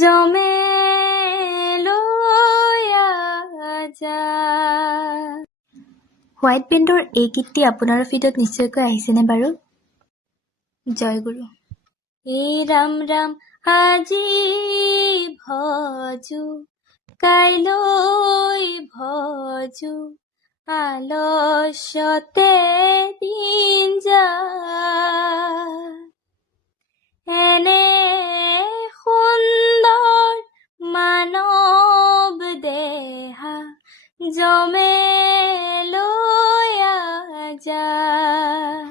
জমে লৈয়া যায়। হোৱাইট বেণ্ডৰ এই গীতটি আপোনাৰ ফিডত নিশ্চয়কৈ আহিছেনে বাৰু? জয়গুৰু। এই ৰাম ৰাম আজি ভজো, কাইলৈ ভজো, আলস্যতে দিন যায়। এনে সুন্দৰ মানৱ দেহা জমে লৈয়া যায়।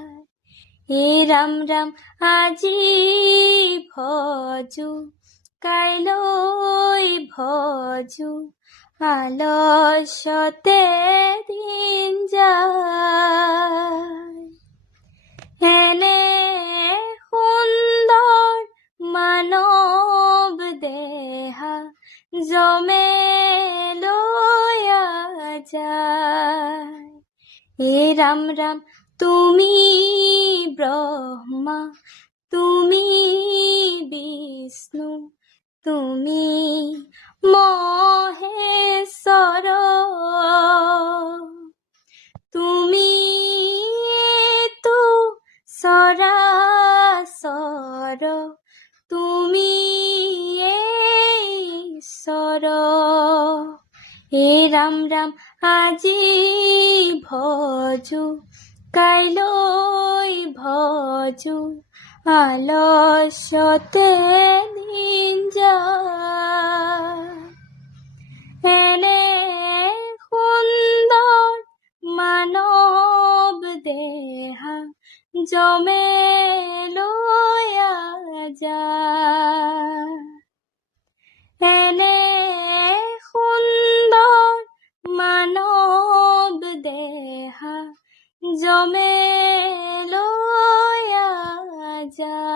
এই ৰাম ৰাম আজি ভজো, কাইলৈ ভজো, আলস্যতে দিন যায়। এনে সুন্দৰ মানৱ দেহা জমে লৈয়া যায়। এই ৰাম ৰাম তুমি ব্ৰহ্মা, তুমি বিষ্ণু, তুমি মহেশ্বৰ, তুমি তো চৰাচৰ, তুমি ঈশ্বৰ। এই ৰাম ৰাম আজি ভজো, কাইলৈ ভজো, আলস্যতে দিন যায়। এনে সুন্দৰ মানৱ দেহা জমে লৈয়া যায়। এনে সুন্দৰ মানৱ দেহা জমে লৈয়া যায়।